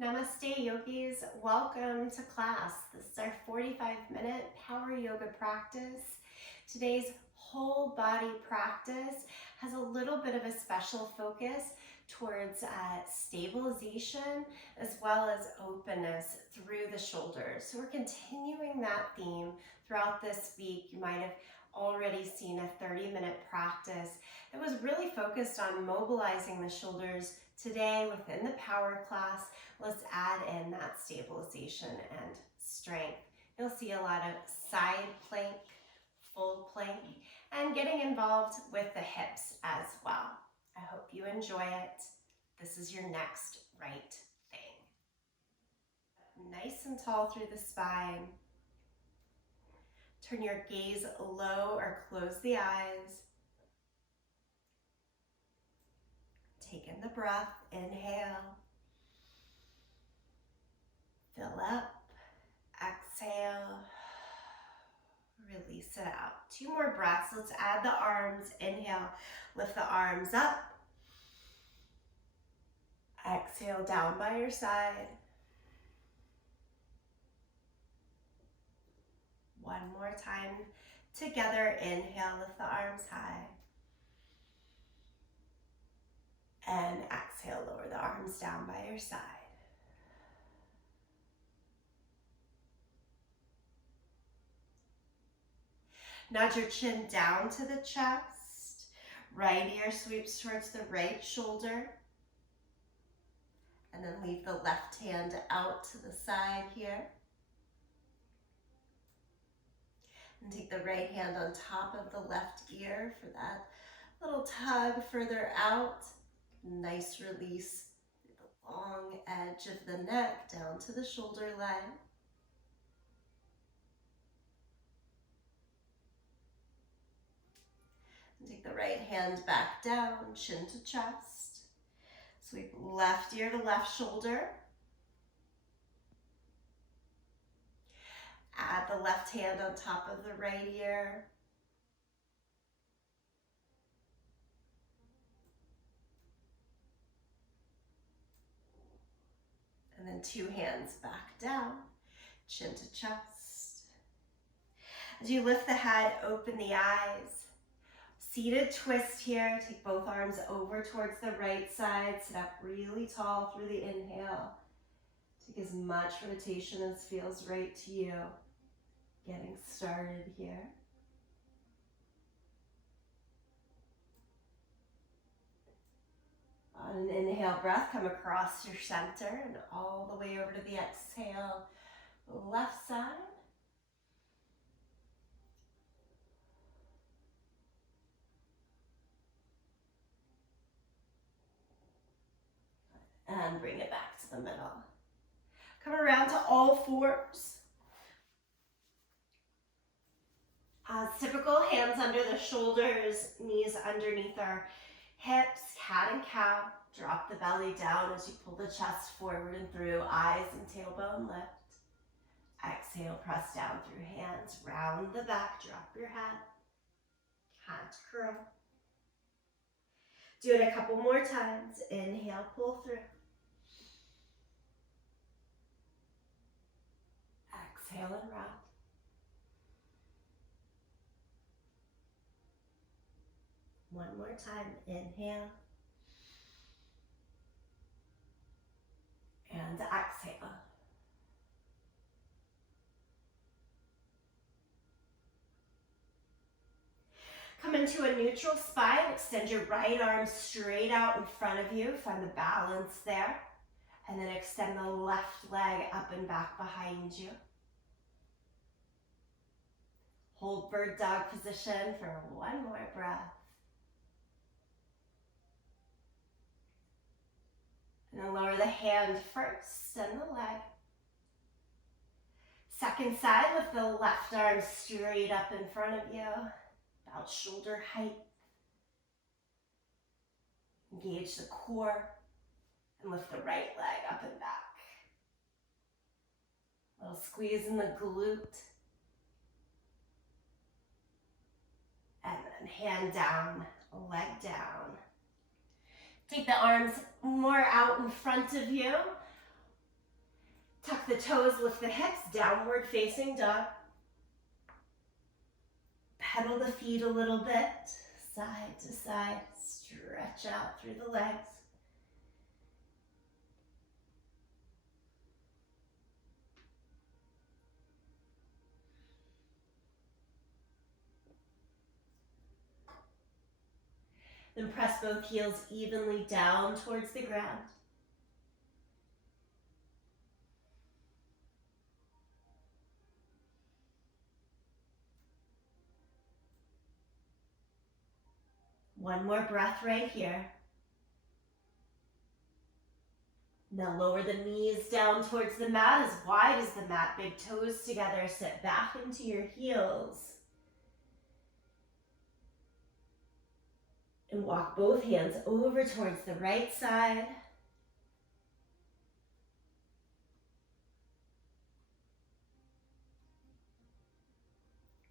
Namaste yogis, welcome to class. This is our 45-minute power yoga practice. Today's whole body practice has a little bit of a special focus towards stabilization as well as openness through the shoulders. So we're continuing that theme throughout this week. You might have already seen a 30-minute practice that was really focused on mobilizing the shoulders. Today within the power class, let's add in that stabilization and strength. You'll see a lot of side plank, full plank, and getting involved with the hips as well. I hope you enjoy it. This is your next right thing. Nice and tall through the spine. Turn your gaze low or close the eyes. Take in the breath, inhale. Fill up, exhale, release it out. 2 more breaths. Let's add the arms. Inhale, lift the arms up. Exhale, down by your side. 1 more time together. Inhale, lift the arms high. And exhale, lower the arms down by your side. Nudge your chin down to the chest. Right ear sweeps towards the right shoulder. And then leave the left hand out to the side here. And take the right hand on top of the left ear for that little tug further out. Nice release through the long edge of the neck down to the shoulder line. And take the right hand back down, chin to chest. Sweep left ear to left shoulder. Add the left hand on top of the right ear. And then 2 hands back down, chin to chest. As you lift the head, open the eyes. Seated twist here. Take both arms over towards the right side. Sit up really tall through the inhale. Take as much rotation as feels right to you. Getting started here. On an inhale breath, come across your center and all the way over to the exhale, left side. And bring it back to the middle. Come around to all fours. As typical, hands under the shoulders, knees underneath our hips, cat and cow. Drop the belly down as you pull the chest forward and through, eyes and tailbone lift. Exhale, press down through hands, round the back, drop your head. Cat curl. Do it a couple more times. Inhale, pull through. Exhale and round. One more time. Inhale. And exhale. Come into a neutral spine. Extend your right arm straight out in front of you. Find the balance there. And then extend the left leg up and back behind you. Hold bird dog position for 1 more breath. And then lower the hand first and the leg. Second side, lift the left arm straight up in front of you, about shoulder height. Engage the core and lift the right leg up and back. A little squeeze in the glute. And then hand down, leg down. Take the arms more out in front of you. Tuck the toes, lift the hips, downward facing dog. Pedal the feet a little bit, side to side, stretch out through the legs. Then press both heels evenly down towards the ground. One more breath right here. Now lower the knees down towards the mat, as wide as the mat. Big toes together, sit back into your heels. And walk both hands over towards the right side.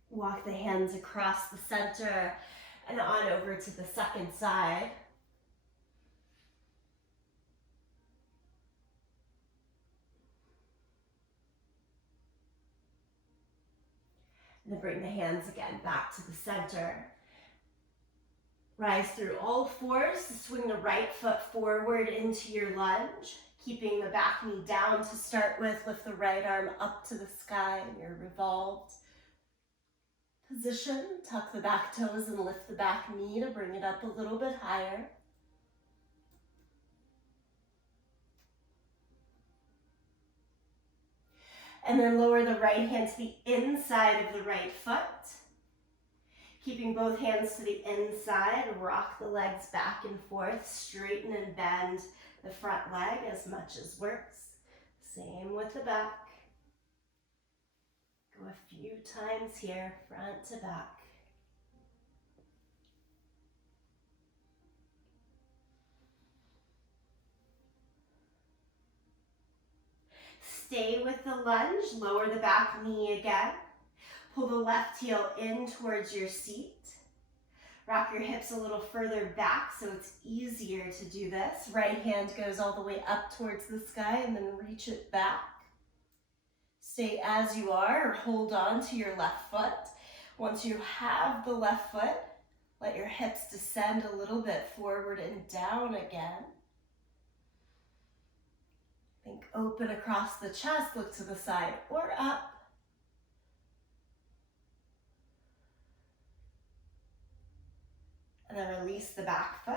Walk the hands across the center and on over to the second side. And then bring the hands again back to the center. Rise through all fours to swing the right foot forward into your lunge, keeping the back knee down to start with. Lift the right arm up to the sky in your revolved position. Tuck the back toes and lift the back knee to bring it up a little bit higher. And then lower the right hand to the inside of the right foot. Keeping both hands to the inside, rock the legs back and forth, straighten and bend the front leg as much as works. Same with the back. Go a few times here, front to back. Stay with the lunge, lower the back knee again. Pull the left heel in towards your seat. Rock your hips a little further back so it's easier to do this. Right hand goes all the way up towards the sky and then reach it back. Stay as you are or hold on to your left foot. Once you have the left foot, let your hips descend a little bit forward and down again. Think open across the chest, look to the side or up. And then release the back foot.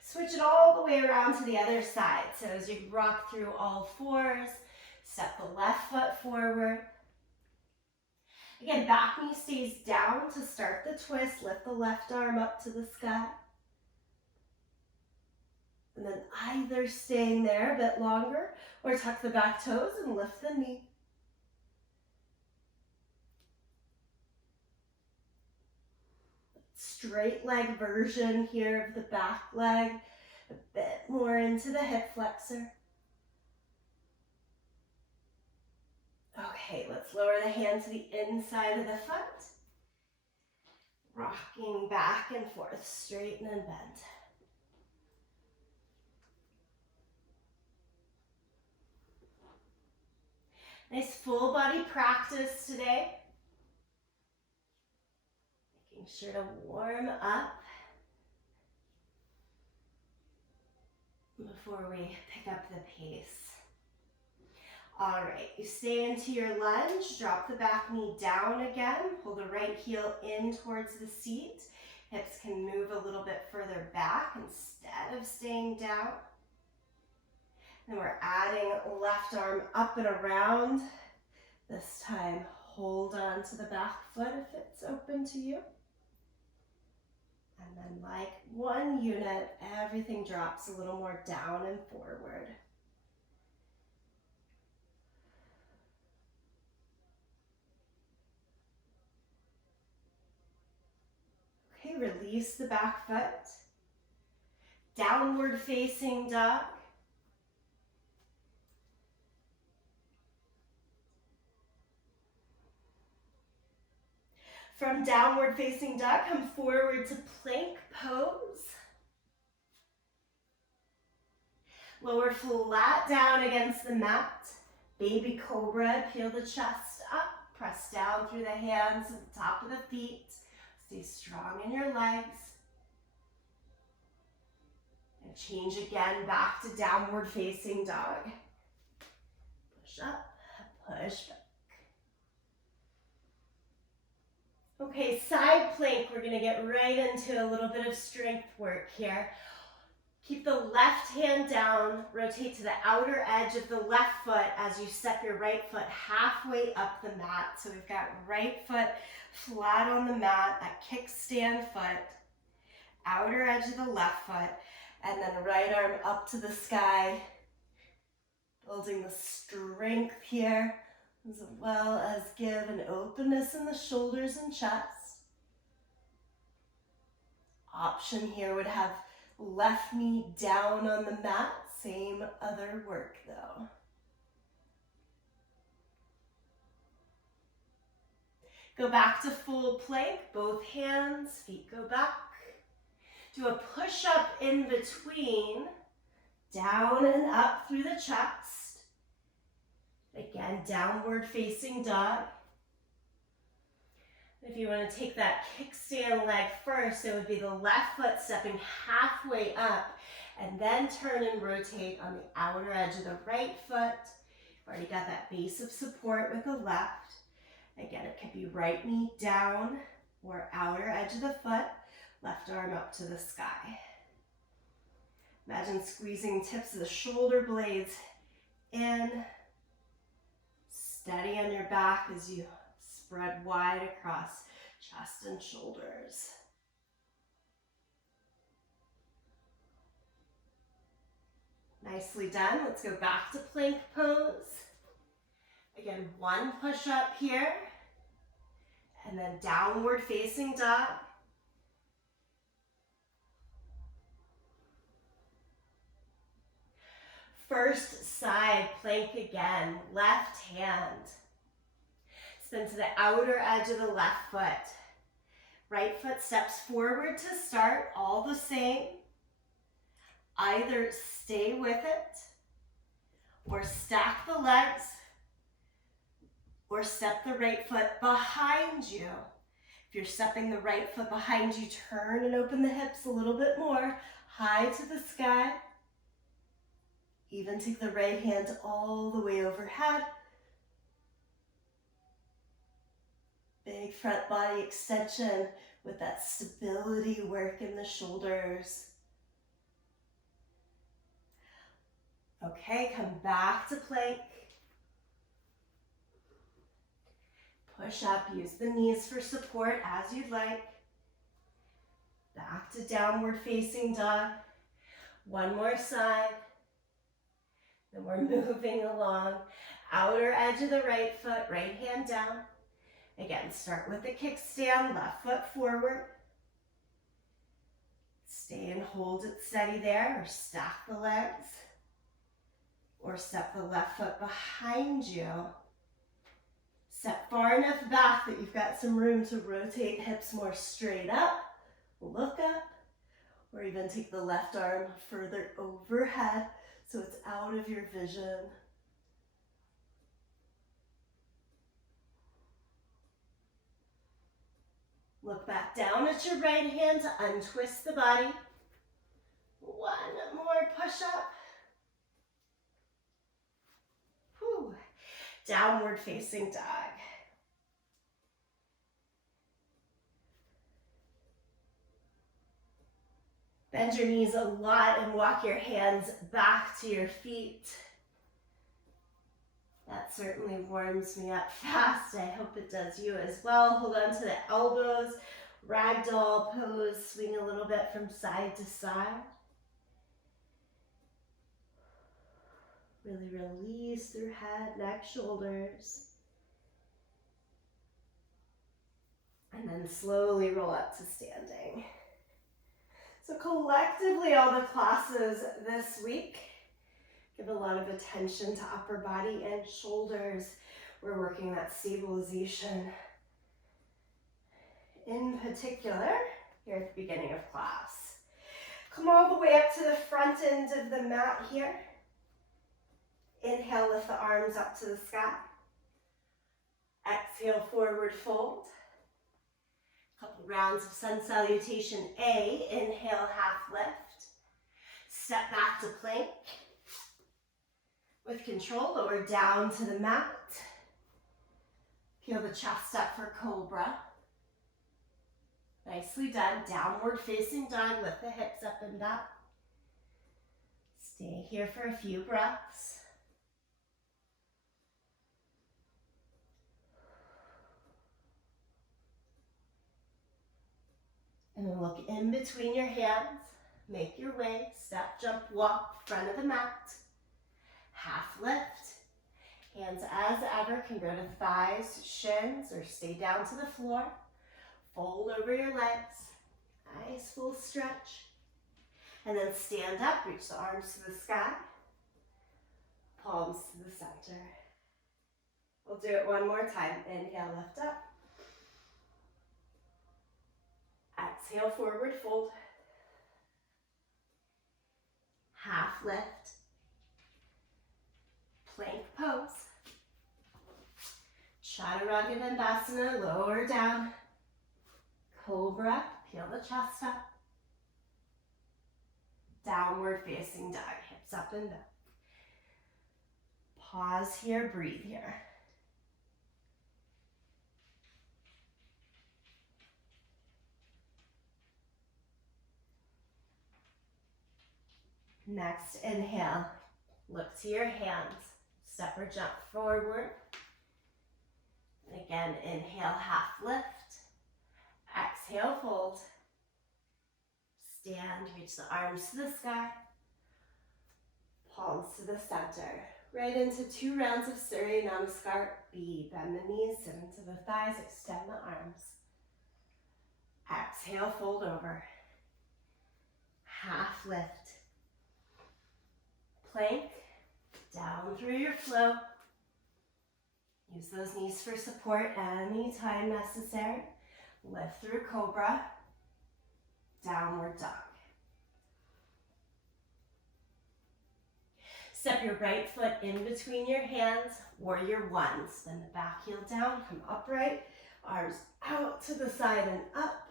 Switch it all the way around to the other side. So as you rock through all fours, step the left foot forward. Again, back knee stays down to start the twist. Lift the left arm up to the sky. And then either staying there a bit longer or tuck the back toes and lift the knee. Straight leg version here of the back leg, a bit more into the hip flexor. Okay, let's lower the hand to the inside of the foot. Rocking back and forth, straighten and bend. Nice full body practice today. Making sure to warm up before we pick up the pace. All right, you stay into your lunge, drop the back knee down again, pull the right heel in towards the seat. Hips can move a little bit further back instead of staying down. Then we're adding left arm up and around. This time, hold on to the back foot if it's open to you. And then like one unit, everything drops a little more down and forward. Okay, release the back foot. Downward facing dog. From downward facing dog, come forward to plank pose. Lower flat down against the mat. Baby cobra, peel the chest up, press down through the hands at the top of the feet. Stay strong in your legs. And change again back to downward facing dog. Push up, push back. Okay, side plank, we're gonna get right into a little bit of strength work here. Keep the left hand down, rotate to the outer edge of the left foot as you step your right foot halfway up the mat. So we've got right foot flat on the mat, that kickstand foot, outer edge of the left foot, and then right arm up to the sky, building the strength here, as well as give an openness in the shoulders and chest. Option here would have left knee down on the mat, same other work though. Go back to full plank, both hands, feet go back. Do a push up in between, down and up through the chest. Again, downward facing dog. If you want to take that kickstand leg first, it would be the left foot stepping halfway up and then turn and rotate on the outer edge of the right foot. You've already got that base of support with the left. Again, it could be right knee down or outer edge of the foot, left arm up to the sky. Imagine squeezing tips of the shoulder blades in, steady on your back as you spread wide across chest and shoulders. Nicely done. Let's go back to plank pose. Again, one push up here, and then downward facing dog. First side plank again, left hand. Spin to the outer edge of the left foot. Right foot steps forward to start, all the same. Either stay with it, or stack the legs, or step the right foot behind you. If you're stepping the right foot behind you, turn and open the hips a little bit more, high to the sky. Even take the right hand all the way overhead. Big front body extension with that stability work in the shoulders. Okay, come back to plank. Push up, use the knees for support as you'd like. Back to downward facing dog. One more side. Then we're moving along. Outer edge of the right foot, right hand down. Again, start with the kickstand, left foot forward. Stay and hold it steady there, or stack the legs. Or step the left foot behind you. Step far enough back that you've got some room to rotate hips more straight up, look up, or even take the left arm further overhead so it's out of your vision. Look back down at your right hand to untwist the body. One more push up. Whew. Downward facing dog. Bend your knees a lot and walk your hands back to your feet. That certainly warms me up fast. I hope it does you as well. Hold on to the elbows, ragdoll pose, swing a little bit from side to side. Really release through head, neck, shoulders. And then slowly roll up to standing. So collectively, all the classes this week give a lot of attention to upper body and shoulders. We're working that stabilization. In particular, here at the beginning of class. Come all the way up to the front end of the mat here. Inhale, lift the arms up to the sky. Exhale, forward fold. Couple rounds of sun salutation A. Inhale, half lift. Step back to plank. With control, lower down to the mat. Peel the chest up for cobra. Nicely done. Downward facing dog. Lift the hips up and back. Stay here for a few breaths. And then look in between your hands. Make your way. Step, jump, walk, front of the mat. Half lift. Hands as ever can go to thighs, shins, or stay down to the floor. Fold over your legs. Nice full stretch. And then stand up, reach the arms to the sky. Palms to the center. We'll do it one more time. Inhale, lift up. Exhale, forward fold. Half lift. Plank pose. Chaturanga Dandasana, lower down. Cobra, peel the chest up. Downward facing dog, hips up and down. Pause here, breathe here. Next, inhale, look to your hands. Step or jump forward. And again, inhale, half lift. Exhale, fold. Stand, reach the arms to the sky. Palms to the center. Right into 2 rounds of Surya Namaskar B. Bend the knees, sit into the thighs, extend the arms. Exhale, fold over. Half lift. Plank, down through your flow. Use those knees for support anytime necessary. Lift through cobra, downward dog. Step your right foot in between your hands, warrior one. Spin the back heel down, come upright, arms out to the side and up.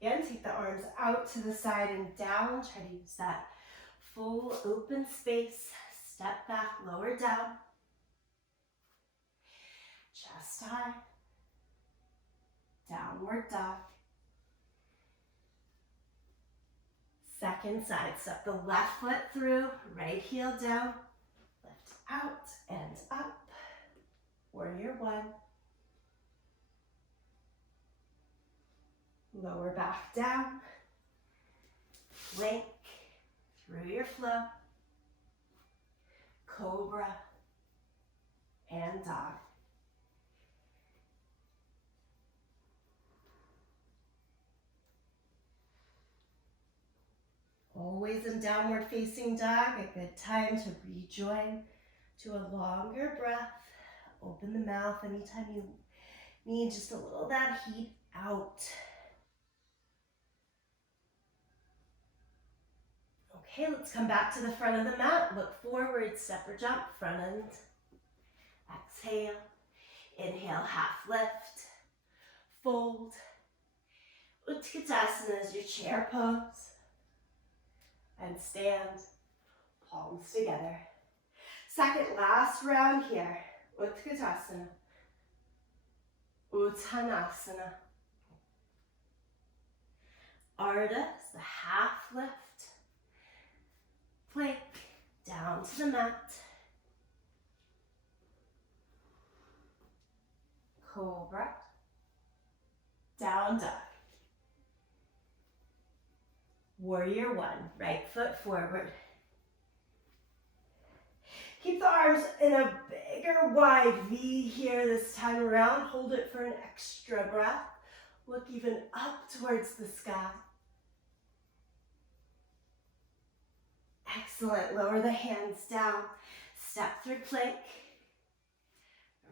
Again, take the arms out to the side and down. Try to use that full open space. Step back, lower down. Chest high. Downward dog. Second side, step the left foot through, right heel down. Lift out and up. Warrior one. Lower back down. Plank through your flow. Cobra and dog. Always in downward facing dog, a good time to rejoin to a longer breath. Open the mouth anytime you need just a little of that heat out. Okay, let's come back to the front of the mat. Look forward, step or jump, front end. Exhale. Inhale, half lift. Fold. Utkatasana is your chair pose. And stand, palms together. Second, last round here. Utkatasana. Uttanasana. Ardha is the half lift. Plank down to the mat. Cobra. Down dog. Warrior one, right foot forward. Keep the arms in a bigger wide V here this time around. Hold it for an extra breath. Look even up towards the sky. Excellent. Lower the hands down. Step through plank.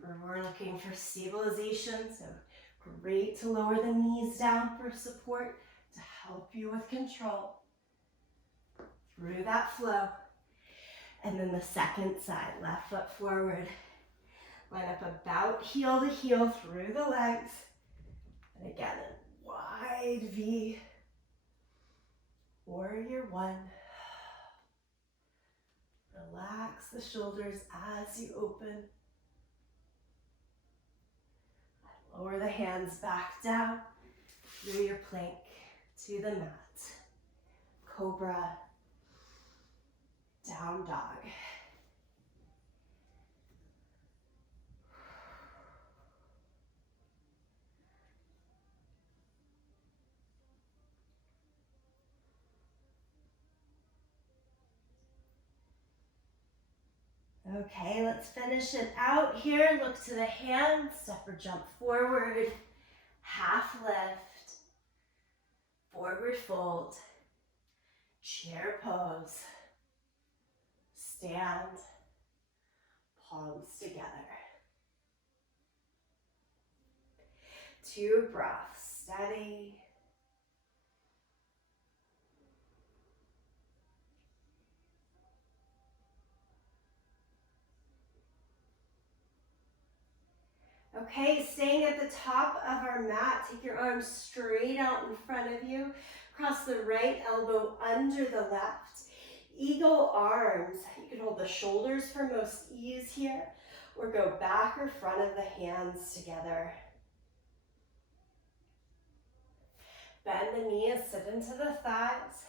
Remember, we're looking for stabilization, so great to lower the knees down for support to help you with control. Through that flow. And then the second side, left foot forward. Line up about heel to heel through the legs. And again, a wide V. Warrior one. Relax the shoulders as you open. Lower the hands back down through your plank to the mat. Cobra, down dog. Okay, let's finish it out here. Look to the hands, step or jump forward, half lift, forward fold, chair pose, stand, palms together. 2 breaths, steady. Okay, staying at the top of our mat, take your arms straight out in front of you. Cross the right elbow under the left. Eagle arms. You can hold the shoulders for most ease here, or go back or front of the hands together. Bend the knees, sit into the thighs,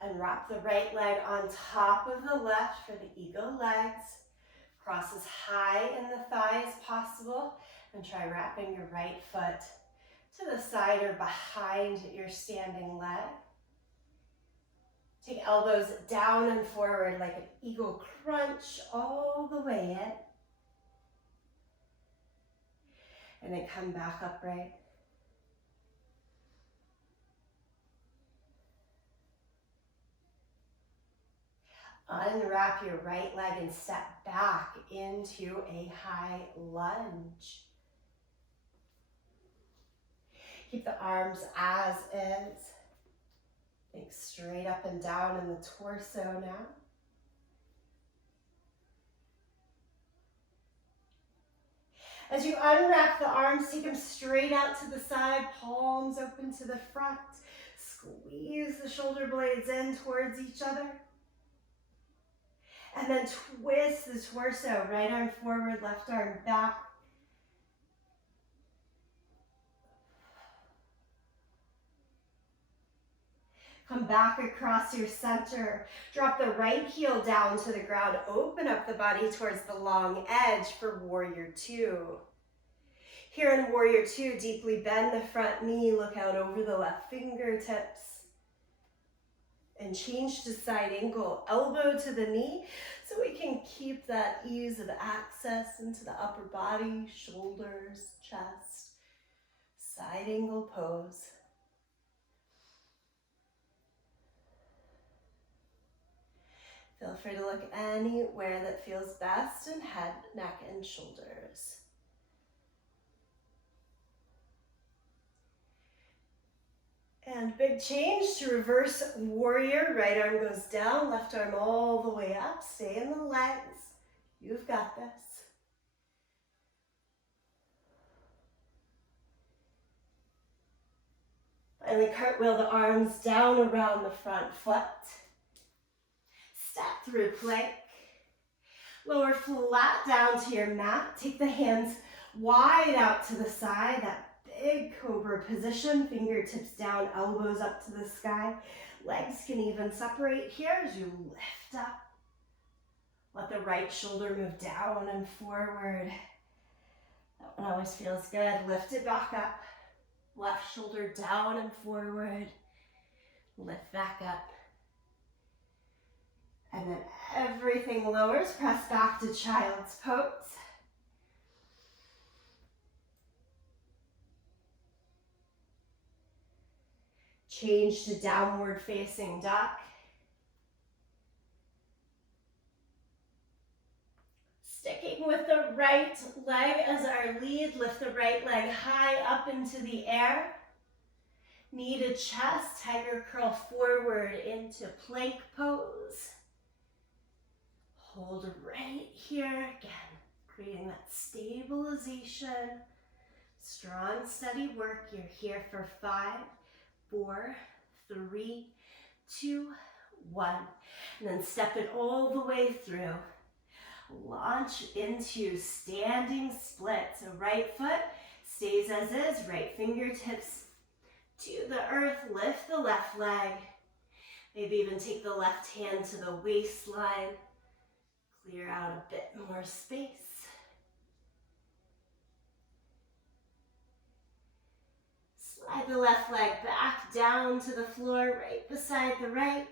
and wrap the right leg on top of the left for the eagle legs. Cross as high in the thigh as possible, and try wrapping your right foot to the side or behind your standing leg. Take elbows down and forward like an eagle crunch all the way in. And then come back upright. Unwrap your right leg and step back into a high lunge. Keep the arms as is. Think straight up and down in the torso now. As you unwrap the arms, take them straight out to the side, palms open to the front. Squeeze the shoulder blades in towards each other. And then twist the torso, right arm forward, left arm back. Come back across your center. Drop the right heel down to the ground. Open up the body towards the long edge for warrior two. Here in warrior two, deeply bend the front knee. Look out over the left fingertips. And change to side angle, elbow to the knee, so we can keep that ease of access into the upper body, shoulders, chest, side angle pose. Feel free to look anywhere that feels best in head, neck, and shoulders. And big change to reverse warrior. Right arm goes down, left arm all the way up. Stay in the legs. You've got this. Finally, cartwheel the arms down around the front foot. Step through plank. Lower flat down to your mat. Take the hands wide out to the side. That big cobra position, fingertips down, elbows up to the sky. Legs can even separate here as you lift up. Let the right shoulder move down and forward. That one always feels good. Lift it back up. Left shoulder down and forward. Lift back up. And then everything lowers. Press back to child's pose. Change to downward facing duck. Sticking with the right leg as our lead, lift the right leg high up into the air. Knee to chest, tiger curl forward into plank pose. Hold right here again, creating that stabilization. Strong, steady work. You're here for 5, 4, 3, 2, 1. And then step it all the way through. Launch into standing split. So right foot stays as is, right fingertips to the earth. Lift the left leg. Maybe even take the left hand to the waistline. Clear out a bit more space. Slide the left leg back down to the floor, right beside the right.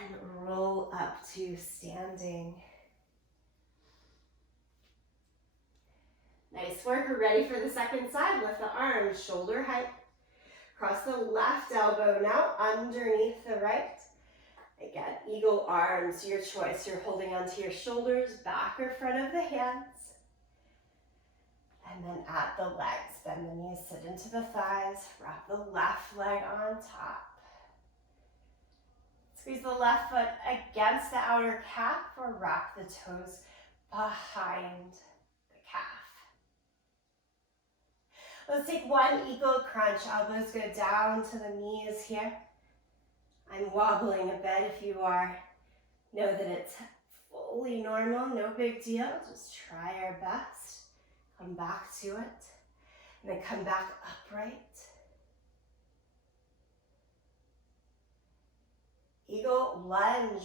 And roll up to standing. Nice work. We're ready for the second side. Lift the arms shoulder height. Cross the left elbow now underneath the right. Again, eagle arms, your choice. You're holding onto your shoulders, back or front of the hands. And then at the legs, bend the knees, sit into the thighs. Wrap the left leg on top. Squeeze the left foot against the outer calf or wrap the toes behind the calf. Let's take one eagle crunch. Elbows go down to the knees here. I'm wobbling a bit. If you are, know that it's fully normal, no big deal. Just try our best. Come back to it. And then come back upright. Eagle lunge.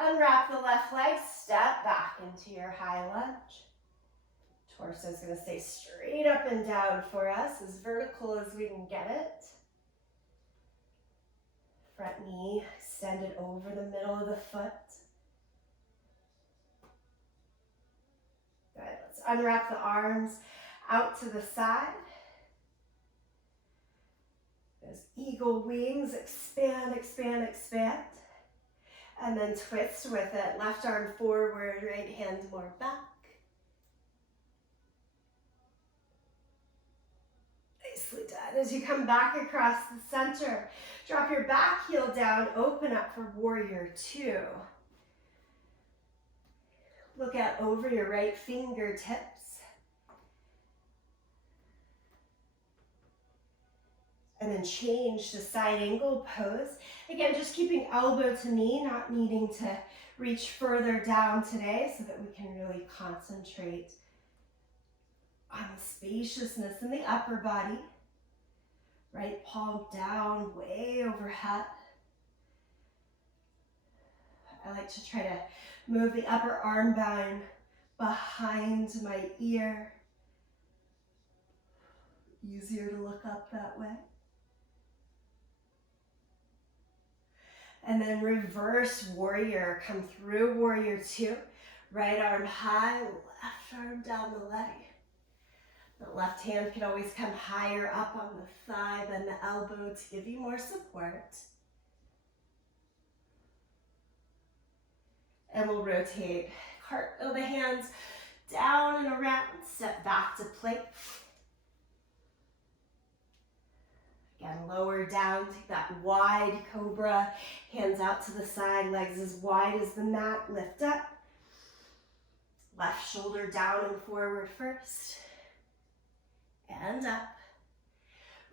Unwrap the left leg, step back into your high lunge. Torso is going to stay straight up and down for us, as vertical as we can get it. Front knee extended over the middle of the foot. Good. Let's unwrap the arms out to the side. Those eagle wings, expand, expand, expand. And then twist with it. Left arm forward, right hand more back. Nicely done. As you come back across the center, drop your back heel down, open up for warrior 2. Look out over your right fingertips. And then change to side angle pose. Again, just keeping elbow to knee, not needing to reach further down today so that we can really concentrate on the spaciousness in the upper body. Right palm down, way overhead. I like to try to move the upper arm bone behind my ear. Easier to look up that way. And then reverse warrior. Come through warrior 2. Right arm high, left arm down the leg. The left hand can always come higher up on the thigh than the elbow to give you more support. And we'll rotate. Cartwheel the hands down and around. Step back to plank. Again, lower down, take that wide cobra, hands out to the side, legs as wide as the mat, lift up. Left shoulder down and forward first, and up.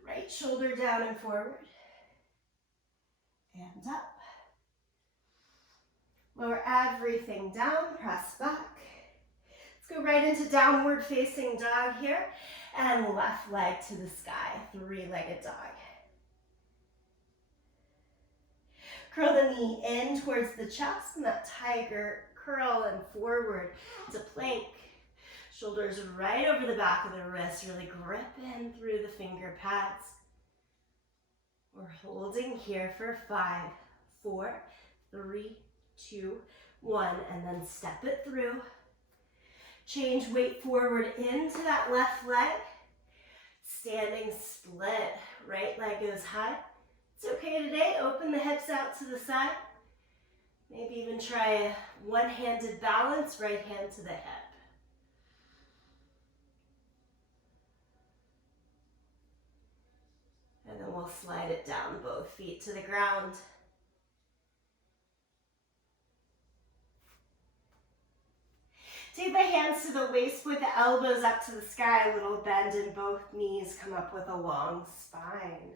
Right shoulder down and forward, and up. Lower everything down, press back. Let's go right into downward facing dog here, and left leg to the sky, 3-legged dog. Curl the knee in towards the chest and that tiger curl and forward to plank. Shoulders right over the back of the wrist, really grip in through the finger pads. We're holding here for 5, 4, 3, 2, 1, and then step it through. Change weight forward into that left leg. Standing split, right leg goes high. It's okay today, open the hips out to the side. Maybe even try a one-handed balance, right hand to the hip. And then we'll slide it down, both feet to the ground. Take the hands to the waist with the elbows up to the sky, a little bend in both knees, come up with a long spine.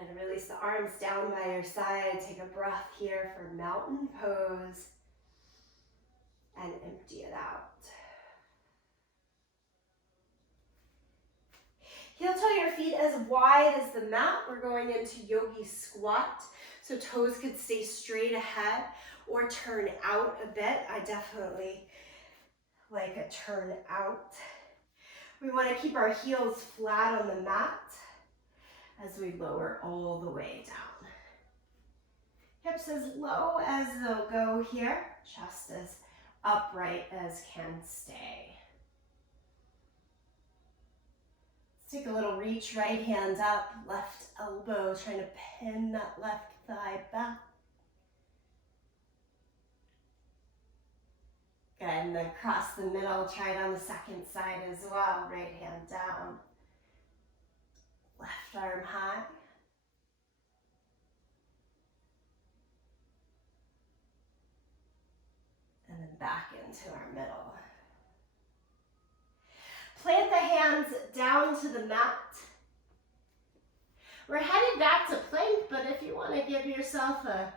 And release the arms down by your side. Take a breath here for mountain pose. And empty it out. Heel toe your feet as wide as the mat. We're going into yogi squat. So toes could stay straight ahead or turn out a bit. I definitely like a turn out. We want to keep our heels flat on the mat as we lower all the way down. Hips as low as they'll go here. Chest as upright as can stay. Let's take a little reach, right hand up, left elbow, trying to pin that left thigh back. Good, and then cross the middle, try it on the second side as well. Right hand down, left arm high. And then back into our middle. Plant the hands down to the mat. We're headed back to plank, but if you want to give yourself a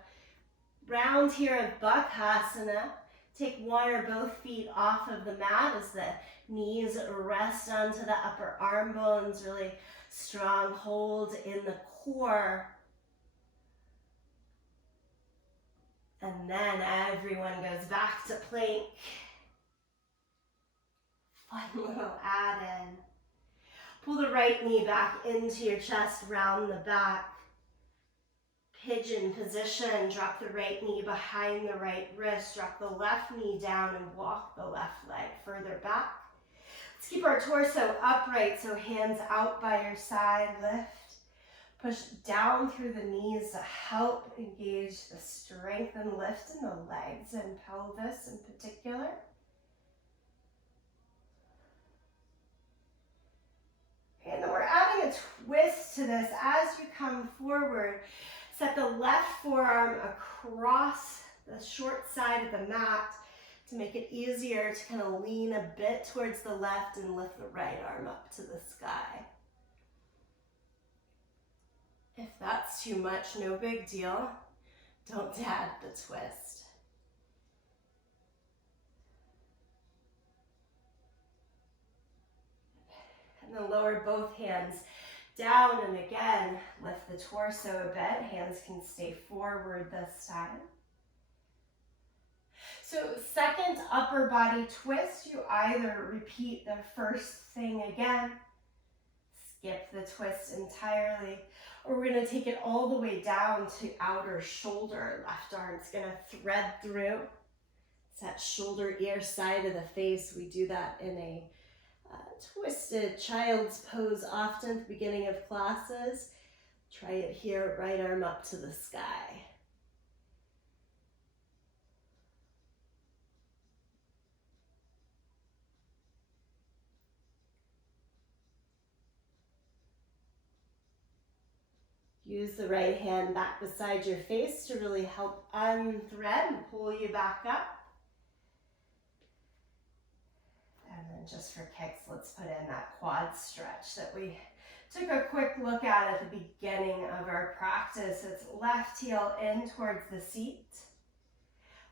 round here of bakasana, take one or both feet off of the mat as the knees rest onto the upper arm bones, really strong hold in the core. And then everyone goes back to plank. Fun little add-in. Pull the right knee back into your chest, round the back. Pigeon position, drop the right knee behind the right wrist, drop the left knee down and walk the left leg further back. Let's keep our torso upright, so hands out by your side, lift. Push down through the knees to help engage the strength and lift in the legs and pelvis in particular. And then we're adding a twist to this. As you come forward, set the left forearm across the short side of the mat to make it easier to kind of lean a bit towards the left and lift the right arm up to the sky. If that's too much, no big deal. Don't add the twist. And then lower both hands down, and again, lift the torso a bit. Hands can stay forward this time. So second upper body twist, you either repeat the first thing again, skip the twist entirely, or we're going to take it all the way down to outer shoulder. Left arm's going to thread through. It's that shoulder ear side of the face. We do that in a twisted child's pose often at the beginning of classes. Try it here, right arm up to the sky. Use the right hand back beside your face to really help unthread and pull you back up. And then just for kicks, let's put in that quad stretch that we took a quick look at the beginning of our practice. It's left heel in towards the seat,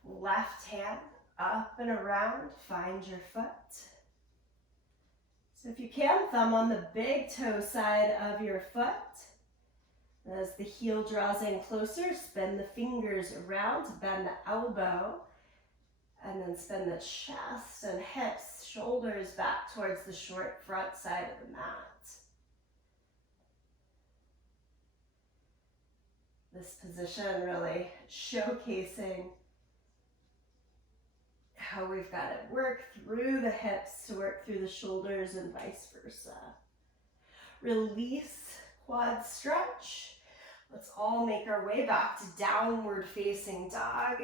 left hand up and around, find your foot. So if you can, thumb on the big toe side of your foot. As the heel draws in closer, spin the fingers around to bend the elbow, and then spin the chest and hips, shoulders back towards the short front side of the mat. This position really showcasing how we've got to work through the hips to work through the shoulders and vice versa. Release, quad stretch. Let's all make our way back to downward facing dog.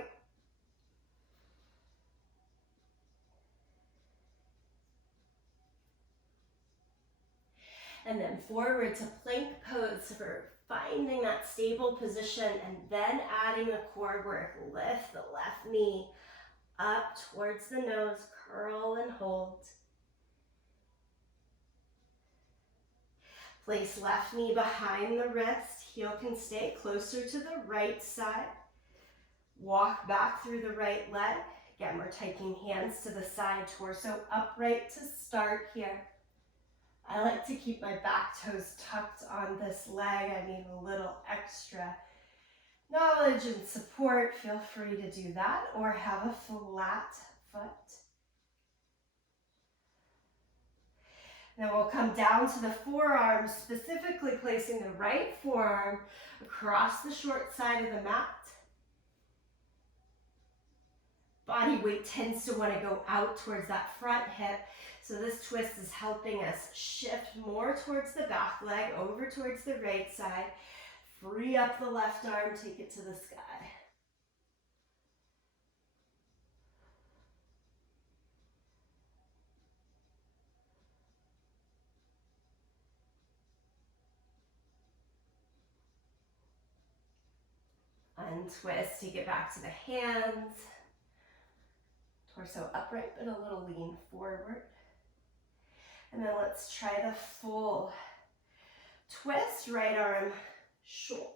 And then forward to plank pose for finding that stable position and then adding the core work. Lift the left knee up towards the nose, curl and hold. Place left knee behind the wrist. Heel can stay closer to the right side. Walk back through the right leg. Again, we're taking hands to the side, torso upright to start here. I like to keep my back toes tucked on this leg. I need a little extra knowledge and support. Feel free to do that, or have a flat foot. Then we'll come down to the forearms, specifically placing the right forearm across the short side of the mat. Body weight tends to want to go out towards that front hip. So this twist is helping us shift more towards the back leg, over towards the right side. Free up the left arm, take it to the sky. Untwist, take it back to the hands. Torso upright, but a little lean forward. And then let's try the full twist. Right arm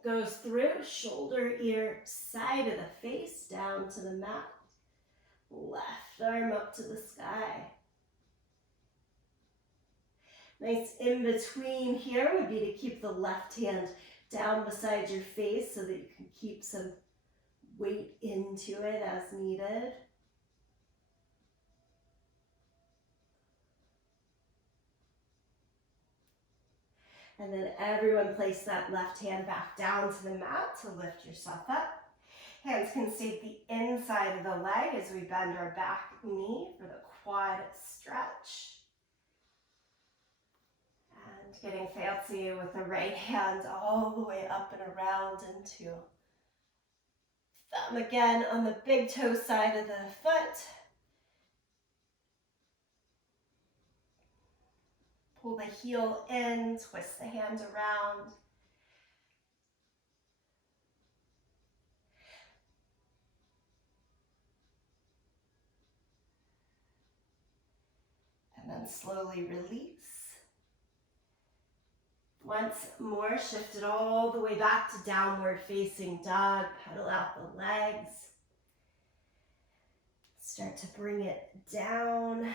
goes through, shoulder, ear, side of the face, down to the mat. Left arm up to the sky. Nice in between here would be to keep the left hand down beside your face so that you can keep some weight into it as needed. And then everyone place that left hand back down to the mat to lift yourself up. Hands can stay at the inside of the leg as we bend our back knee for the quad stretch. And getting fancy with the right hand all the way up and around into thumb again on the big toe side of the foot. Pull the heel in, twist the hand around. And then slowly release. Once more, shift it all the way back to downward facing dog. Pedal out the legs. Start to bring it down.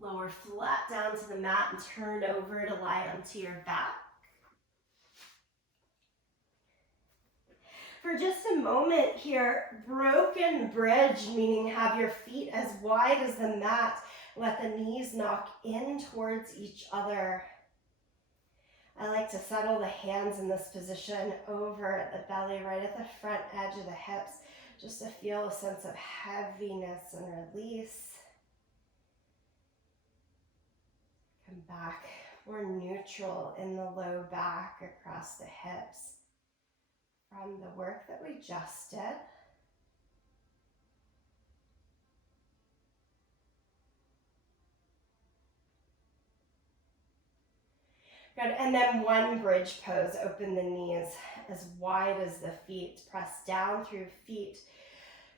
Lower flat down to the mat and turn over to lie onto your back. For just a moment here, broken bridge, meaning have your feet as wide as the mat. Let the knees knock in towards each other. I like to settle the hands in this position over the belly, right at the front edge of the hips, just to feel a sense of heaviness and release. Come back more neutral in the low back across the hips from the work that we just did. Good, and then one bridge pose. Open the knees as wide as the feet. Press down through feet.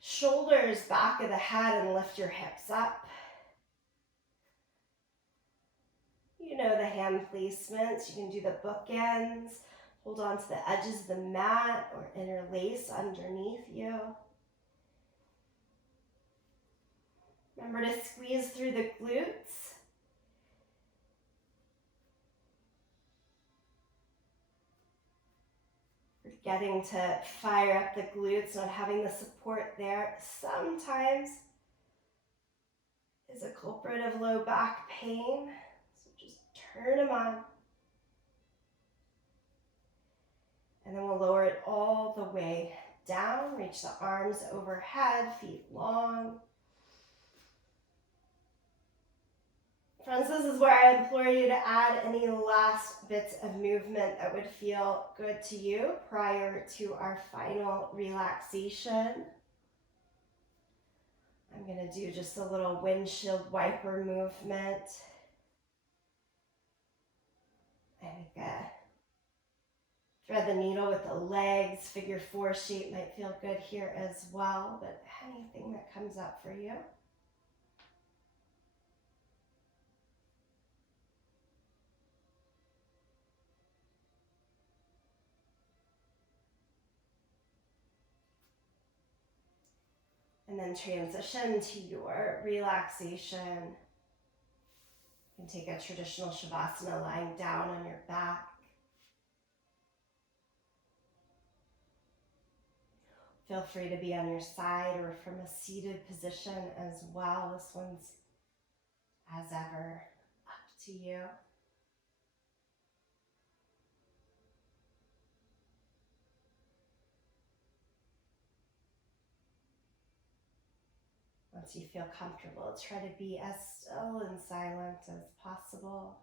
Shoulders back of the head and lift your hips up. You know the hand placements. You can do the bookends. Hold on to the edges of the mat or interlace underneath you. Remember to squeeze through the glutes. Forgetting to fire up the glutes, not having the support there sometimes is a culprit of low back pain. So just turn them on. And then we'll lower it all the way down. Reach the arms overhead, feet long. Friends, this is where I implore you to add any last bits of movement that would feel good to you prior to our final relaxation. I'm going to do just a little windshield wiper movement. I think Thread the needle with the legs. Figure 4 shape might feel good here as well, but anything that comes up for you. And then transition to your relaxation. You can take a traditional Shavasana lying down on your back. Feel free to be on your side or from a seated position as well. This one's, as ever, up to you. Once you feel comfortable, try to be as still and silent as possible.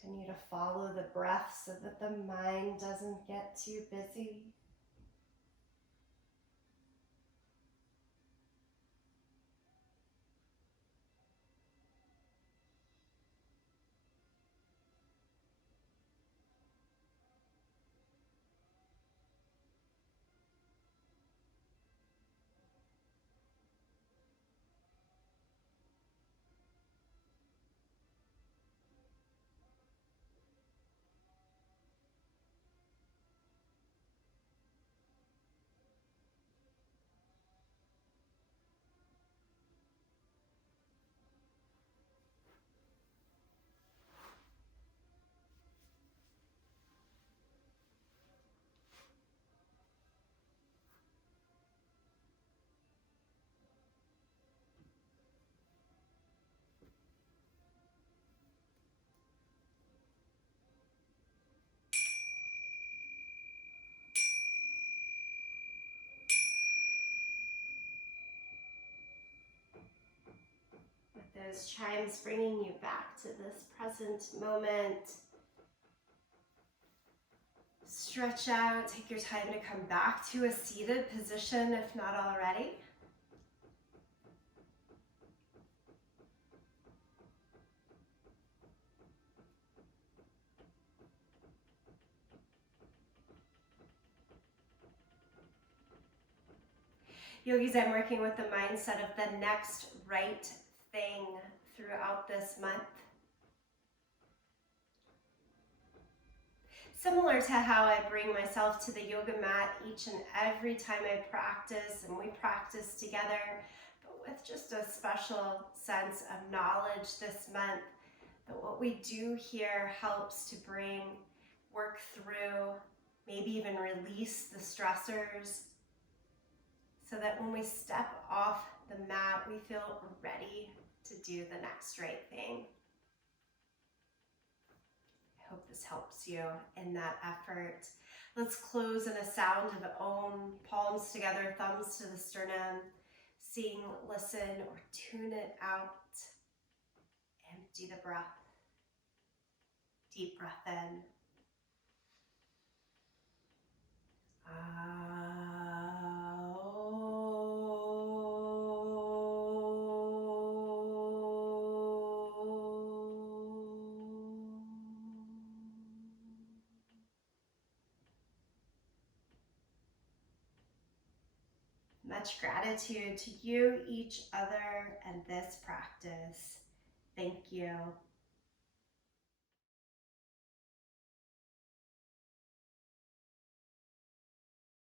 Continue to follow the breath so that the mind doesn't get too busy. With those chimes bringing you back to this present moment. Stretch out, take your time to come back to a seated position if not already. Yogis, I'm working with the mindset of the next right thing throughout this month. Similar to how I bring myself to the yoga mat each and every time I practice, and we practice together, but with just a special sense of knowledge this month that what we do here helps to work through, maybe even release the stressors, so that when we step off the mat, we feel ready to do the next right thing. I hope this helps you in that effort. Let's close in a sound of Om, palms together, thumbs to the sternum. Sing, listen, or tune it out. Empty the breath. Deep breath in. Much gratitude to you, each other, and this practice. Thank you.